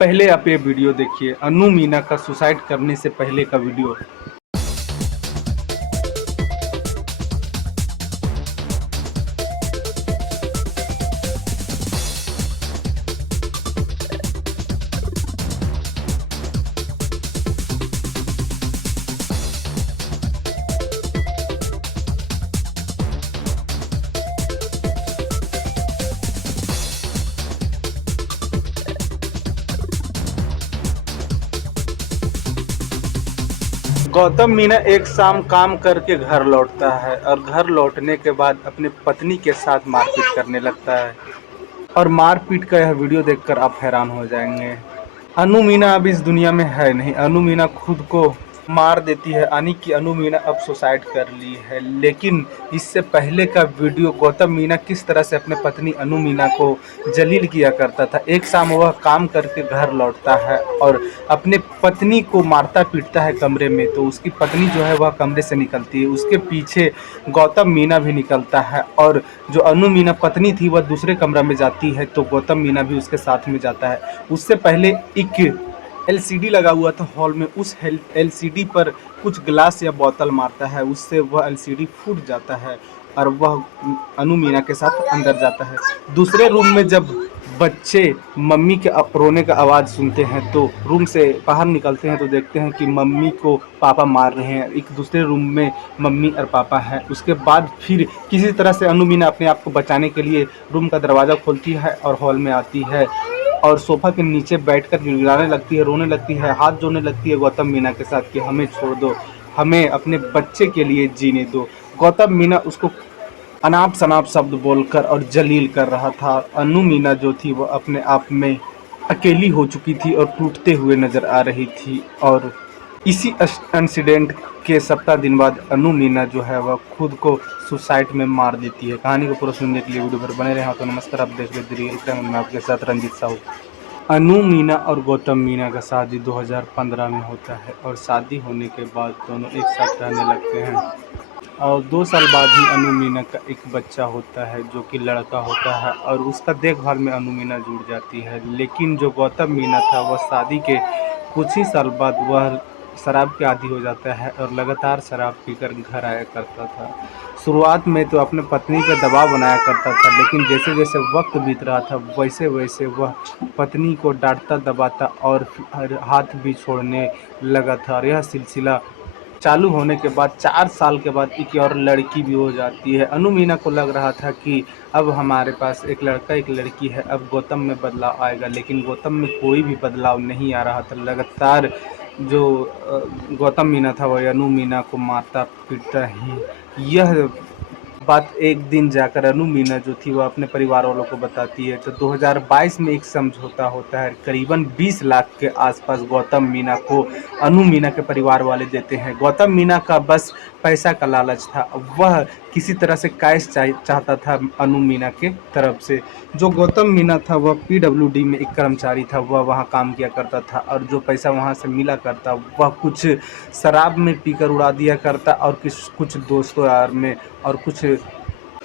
पहले आप ये वीडियो देखिए, अनु मीना का सुसाइड करने से पहले का वीडियो। गौतम मीना एक शाम काम करके घर लौटता है और घर लौटने के बाद अपनी पत्नी के साथ मारपीट करने लगता है। और मारपीट का यह वीडियो देखकर आप हैरान हो जाएंगे। अनु मीना अब इस दुनिया में है नहीं। अनु मीना खुद को मार देती है, यानी कि अनु मीना अब सुसाइड कर ली है। लेकिन इससे पहले का वीडियो गौतम मीना किस तरह से अपने पत्नी अनु मीना को जलील किया करता था। एक शाम वह काम करके घर लौटता है और अपने पत्नी को मारता पीटता है कमरे में, तो उसकी पत्नी जो है वह कमरे से निकलती है। उसके पीछे गौतम मीना भी निकलता है और जो अनु मीना पत्नी थी वह दूसरे कमरा में जाती है, तो गौतम मीना भी उसके साथ में जाता है। उससे पहले एक एलसीडी लगा हुआ था हॉल में, उस एलसीडी पर कुछ ग्लास या बोतल मारता है, उससे वह एलसीडी फूट जाता है और वह अनु मीना के साथ अंदर जाता है। दूसरे रूम में जब बच्चे मम्मी के रोने का आवाज़ सुनते हैं तो रूम से बाहर निकलते हैं तो देखते हैं कि मम्मी को पापा मार रहे हैं। एक दूसरे रूम में मम्मी और पापा हैं। उसके बाद फिर किसी तरह से अनु मीना अपने आप को बचाने के लिए रूम का दरवाज़ा खोलती है और हॉल में आती है और सोफा के नीचे बैठकर गिड़गिड़ाने लगती है, रोने लगती है, हाथ जोड़ने लगती है गौतम मीना के साथ कि हमें छोड़ दो, हमें अपने बच्चे के लिए जीने दो। गौतम मीना उसको अनाप शनाप शब्द बोलकर और जलील कर रहा था। अनु मीना जो थी वो अपने आप में अकेली हो चुकी थी और टूटते हुए नजर आ रही थी। और इसी इंसिडेंट के सप्ताह दिन बाद अनु मीना जो है वह खुद को सुसाइड में मार देती है। कहानी को पूरा सुनने के लिए वीडियो पर बने रहे। तो नमस्कार, आप देख रहे रियल क्राइम, मैं आपके साथ रंजित साहू। अनु मीना और गौतम मीना का शादी 2015 में होता है और शादी होने के बाद दोनों एक साथ रहने लगते हैं और 2 साल बाद ही अनु मीना का एक बच्चा होता है जो कि लड़का होता है और उसका देखभाल में अनु मीना जुड़ जाती है। लेकिन जो गौतम मीना था वह शादी के कुछ ही साल बाद वह शराब के आदी हो जाता है और लगातार शराब पीकर घर आया करता था। शुरुआत में तो अपने पत्नी पर दबाव बनाया करता था, लेकिन जैसे जैसे वक्त बीत रहा था वैसे वैसे वह पत्नी को डांटता दबाता और हाथ भी छोड़ने लगा था। और यह सिलसिला चालू होने के बाद 4 साल के बाद एक और लड़की भी हो जाती है। अनु मीना को लग रहा था कि अब हमारे पास एक लड़का एक लड़की है, अब गौतम में बदलाव आएगा, लेकिन गौतम में कोई भी बदलाव नहीं आ रहा था। लगातार जो गौतम मीना था वह अनु मीना को मारता पीटता ही। यह बात एक दिन जाकर अनु मीना जो थी वह अपने परिवार वालों को बताती है। तो 2022 में एक समझौता होता है, करीबन 20 लाख के आसपास गौतम मीना को अनु मीना के परिवार वाले देते हैं। गौतम मीना का बस पैसा का लालच था, वह किसी तरह से कैश चाहता था अनु मीना के तरफ से। जो गौतम मीना था वह पीडब्ल्यूडी में एक कर्मचारी था, वह वहाँ काम किया करता था और जो पैसा वहाँ से मिला करता वह कुछ शराब में पीकर उड़ा दिया करता और कुछ दोस्तों यार में, और कुछ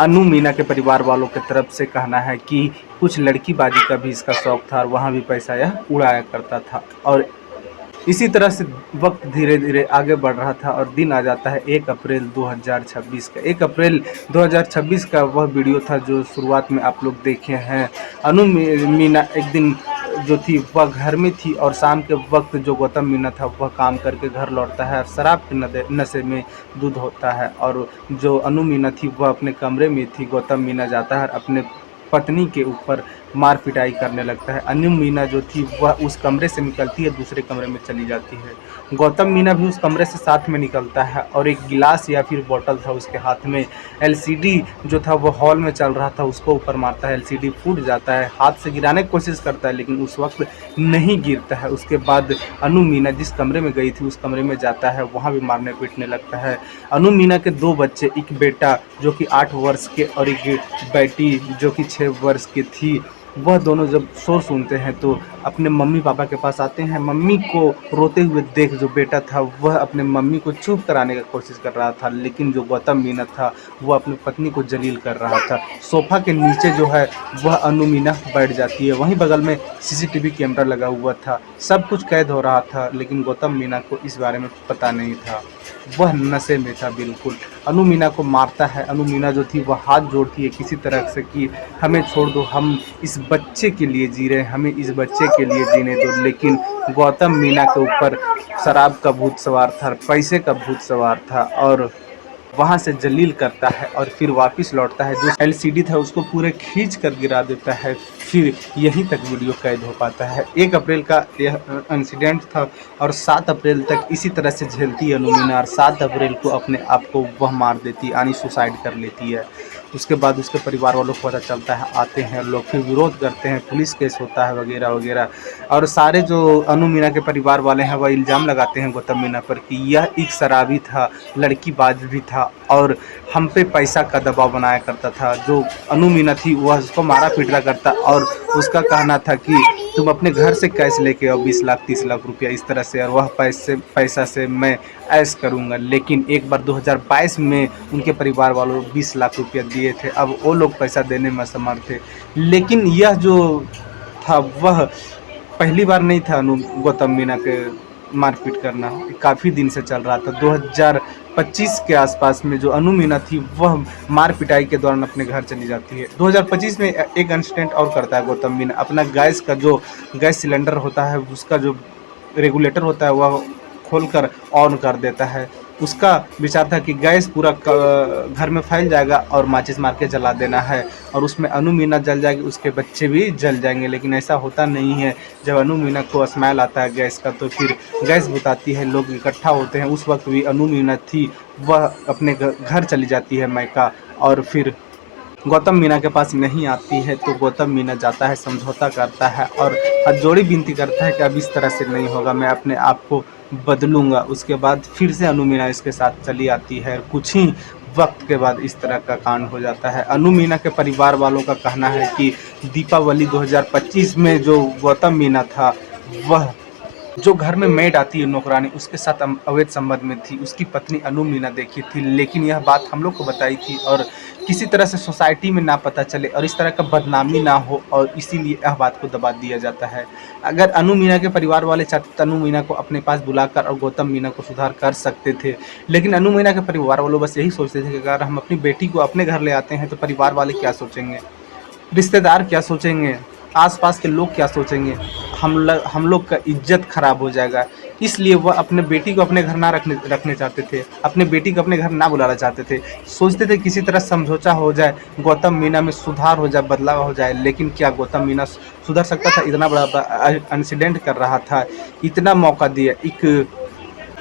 अनु मीना के परिवार वालों की तरफ से कहना है कि कुछ लड़कीबाजी का भी इसका शौक था और वहाँ भी पैसा यह उड़ाया करता था। और इसी तरह से वक्त धीरे धीरे आगे बढ़ रहा था और दिन आ जाता है 1 अप्रैल 2026 का। 1 अप्रैल 2026 का वह वीडियो था जो शुरुआत में आप लोग देखे हैं। अनु मीना एक दिन जो थी वह घर में थी और शाम के वक्त जो गौतम मीना था वह काम करके घर लौटता है और शराब के नशे में दूध होता है। और जो अनु मीना थी वह अपने कमरे में थी। गौतम मीना जाता है और अपने पत्नी के ऊपर मार पिटाई करने लगता है। अनु मीना जो थी वह उस कमरे से निकलती है, दूसरे कमरे में चली जाती है। गौतम मीना भी उस कमरे से साथ में निकलता है और एक गिलास या फिर बोतल था उसके हाथ में। एलसीडी जो था वो हॉल में चल रहा था, उसको ऊपर मारता है, एलसीडी फूट जाता है। हाथ से गिराने की कोशिश करता है लेकिन उस वक्त नहीं गिरता है। उसके बाद अनु मीना जिस कमरे में गई थी उस कमरे में जाता है, वहाँ भी मारने पीटने लगता है। अनु मीना के 2 बच्चे, एक बेटा जो कि 8 वर्ष के और एक बेटी जो कि 6 वर्ष की थी, वह दोनों जब शोर सुनते हैं तो अपने मम्मी पापा के पास आते हैं। मम्मी को रोते हुए देख जो बेटा था वह अपने मम्मी को चुप कराने का कोशिश कर रहा था, लेकिन जो गौतम मीना था वह अपनी पत्नी को जलील कर रहा था। सोफ़ा के नीचे जो है वह अनु मीना बैठ जाती है। वहीं बगल में सीसीटीवी कैमरा लगा हुआ था, सब कुछ कैद हो रहा था, लेकिन गौतम मीना को इस बारे में पता नहीं था। वह नशे में था बिल्कुल। अनु मीना को मारता है। अनु मीना जो थी वह हाथ जोड़ती है किसी तरह से कि हमें छोड़ दो, हम इस बच्चे के लिए जी रहे हैं, हमें इस बच्चे के लिए जीने दो। लेकिन गौतम मीना के ऊपर शराब का भूत सवार था, पैसे का भूत सवार था और वहाँ से जलील करता है और फिर वापस लौटता है। जो एलसीडी था उसको पूरे खींच कर गिरा देता है। फिर यहीं तक वीडियो कैद हो पाता है। 1 अप्रैल का यह इंसिडेंट था और 7 अप्रैल तक इसी तरह से झेलती है अनु मीना और 7 अप्रैल को अपने आप को वह मार देती है, यानी सुसाइड कर लेती है। उसके बाद उसके परिवार वालों को पता चलता है, आते हैं लोग, फिर विरोध करते हैं, पुलिस केस होता है वगैरह वगैरह। और सारे जो अनु मीना के परिवार वाले हैं वह इल्ज़ाम लगाते हैं गौतम मीना पर कि यह एक शराबी था, लड़कीबाज भी था और हम पे पैसा का दबाव बनाया करता था। जो अनु मीना थी वह उसको मारा पीटा करता और उसका कहना था कि तुम अपने घर से कैश लेके आओ 20 लाख 30 लाख रुपया इस तरह से, और वह पैसा से मैं ऐश करूँगा। लेकिन एक बार 2022 में उनके परिवार वालों 20 लाख रुपया दिए थे, अब वो लोग पैसा देने में असमर्थ थे। लेकिन यह जो था वह पहली बार नहीं था गौतम मीना के मारपीट करना, काफ़ी दिन से चल रहा था। 2025 के आसपास में जो अनु मीना थी वह मार पिटाई के दौरान अपने घर चली जाती है। 2025 में एक इंसिडेंट और करता है गौतम मीना, अपना गैस का जो गैस सिलेंडर होता है उसका जो रेगुलेटर होता है वह खोलकर ऑन कर देता है। उसका विचार था कि गैस पूरा घर में फैल जाएगा और माचिस मार के जला देना है और उसमें अनु मीना जल जाएगी, उसके बच्चे भी जल जाएंगे। लेकिन ऐसा होता नहीं है। जब अनु मीना को स्मेल आता है गैस का तो फिर गैस बुताती है, लोग इकट्ठा होते हैं। उस वक्त भी अनु मीना थी, वह अपने घर चली जाती है मायका और फिर गौतम मीना के पास नहीं आती है। तो गौतम मीना जाता है, समझौता करता है और हाथ जोड़ी विनती करता है कि अब इस तरह से नहीं होगा, मैं अपने आप को बदलूंगा। उसके बाद फिर से अनु मीना इसके साथ चली आती है। कुछ ही वक्त के बाद इस तरह का कांड हो जाता है। अनु मीना के परिवार वालों का कहना है कि दीपावली 2025 में जो गौतम मीना था वह जो घर में मेड आती है नौकरानी, उसके साथ अवैध संबंध में थी। उसकी पत्नी अनु मीना देखी थी, लेकिन यह बात हम लोग को बताई थी और किसी तरह से सोसाइटी में ना पता चले और इस तरह का बदनामी ना हो, और इसीलिए यह बात को दबा दिया जाता है। अगर अनु मीना के परिवार वाले चाहते तो अनु मीना को अपने पास बुलाकर और गौतम मीना को सुधार कर सकते थे, लेकिन अनु मीना के परिवार वालों बस यही सोचते थे कि अगर हम अपनी बेटी को अपने घर ले आते हैं तो परिवार वाले क्या सोचेंगे, रिश्तेदार क्या सोचेंगे, आसपास के लोग क्या सोचेंगे, हम लोग का इज्जत खराब हो जाएगा। इसलिए वह अपने बेटी को अपने घर ना रखने चाहते थे, अपने बेटी को अपने घर ना बुलाना चाहते थे। सोचते थे किसी तरह समझौता हो जाए, गौतम मीना में सुधार हो जाए, बदलाव हो जाए। लेकिन क्या गौतम मीना सुधर सकता था? इतना बड़ा इंसिडेंट कर रहा था, इतना मौका दिया। एक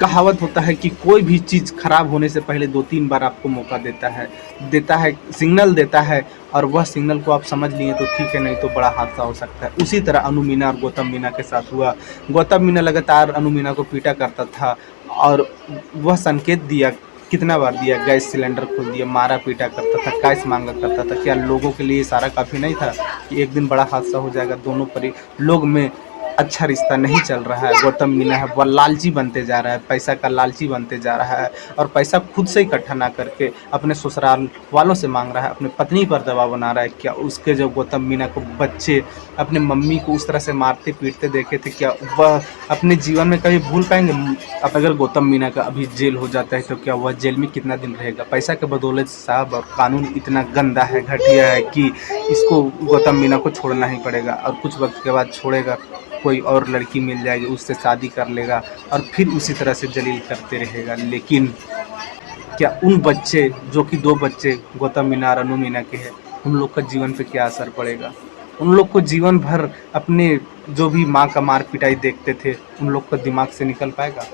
कहावत होता है कि कोई भी चीज़ खराब होने से पहले 2-3 बार आपको मौका देता है, सिग्नल देता है, और वह सिग्नल को आप समझ लिए तो ठीक है, नहीं तो बड़ा हादसा हो सकता है। उसी तरह अनु मीना और गौतम मीना के साथ हुआ। गौतम मीना लगातार अनु मीना को पीटा करता था और वह संकेत दिया, कितना बार दिया, गैस सिलेंडर खोल दिया, मारा पीटा करता था, कैश मांगा करता था। क्या लोगों के लिए सारा काफ़ी नहीं था कि एक दिन बड़ा हादसा हो जाएगा, दोनों लोग में अच्छा रिश्ता नहीं चल रहा है। गौतम मीना है वह लालची बनते जा रहा है, पैसा का लालची बनते जा रहा है और पैसा खुद से इकट्ठा ना करके अपने ससुराल वालों से मांग रहा है, अपने पत्नी पर दबाव बना रहा है। क्या उसके जो गौतम मीना को बच्चे अपने मम्मी को उस तरह से मारते पीटते देखे थे, क्या वह अपने जीवन में कभी भूल पाएंगे? अब अगर गौतम मीना का अभी जेल हो जाता है तो क्या वह जेल में कितना दिन रहेगा? पैसा के बदौलत साहब, और कानून इतना गंदा है, घटिया है कि इसको गौतम मीना को छोड़ना ही पड़ेगा और कुछ वक्त के बाद छोड़ेगा, कोई और लड़की मिल जाएगी, उससे शादी कर लेगा और फिर उसी तरह से जलील करते रहेगा। लेकिन क्या उन बच्चे, जो कि 2 बच्चे गौतम मीना और अनु मीना के हैं, उन लोग का जीवन पे क्या असर पड़ेगा? उन लोग को जीवन भर अपने जो भी माँ का मार पिटाई देखते थे उन लोग का दिमाग से निकल पाएगा?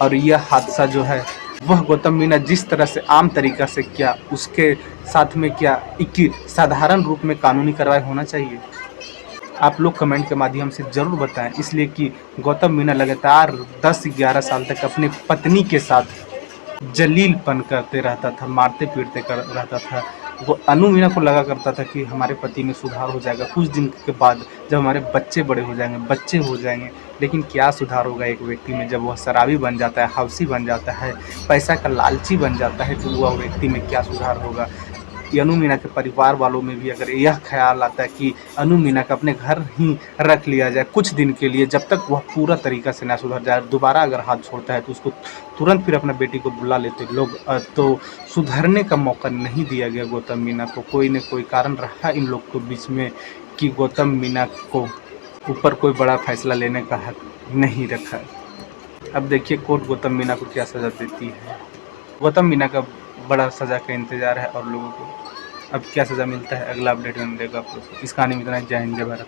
और यह हादसा जो है वह गौतम मीना जिस तरह से आम तरीक़ा से किया, उसके साथ में क्या एक साधारण रूप में कानूनी कार्रवाई होना चाहिए? आप लोग कमेंट के माध्यम से ज़रूर बताएं, इसलिए कि गौतम मीना लगातार 10-11 साल तक अपने पत्नी के साथ जलीलपन करते रहता था, मारते पीटते कर रहता था। वो अनु मीना को लगा करता था कि हमारे पति में सुधार हो जाएगा कुछ दिन के बाद, जब हमारे बच्चे बड़े हो जाएंगे, बच्चे हो जाएंगे। लेकिन क्या सुधार होगा एक व्यक्ति में जब वह शराबी बन जाता है, हवसी बन जाता है, पैसा का लालची बन जाता है, तो वह व्यक्ति में क्या सुधार होगा। अनु मीना के परिवार वालों में भी अगर यह ख्याल आता है कि अनु मीना को अपने घर ही रख लिया जाए कुछ दिन के लिए, जब तक वह पूरा तरीका से ना सुधर जाए, दोबारा अगर हाथ छोड़ता है तो उसको तुरंत फिर अपना बेटी को बुला लेते लोग, तो सुधरने का मौका नहीं दिया गया गौतम मीना को। कोई न कोई कारण रहा इन लोग के बीच में कि गौतम मीना को ऊपर कोई बड़ा फैसला लेने का हक नहीं रखा। अब देखिए कोर्ट गौतम मीना को क्या सज़ा देती है। गौतम मीना का बड़ा सज़ा का इंतज़ार है और लोगों को अब क्या सज़ा मिलता है अगला अपडेट में मिलेगा आप लोग को। इस कहानी में इतना ही। जय हिंद, जय भारत।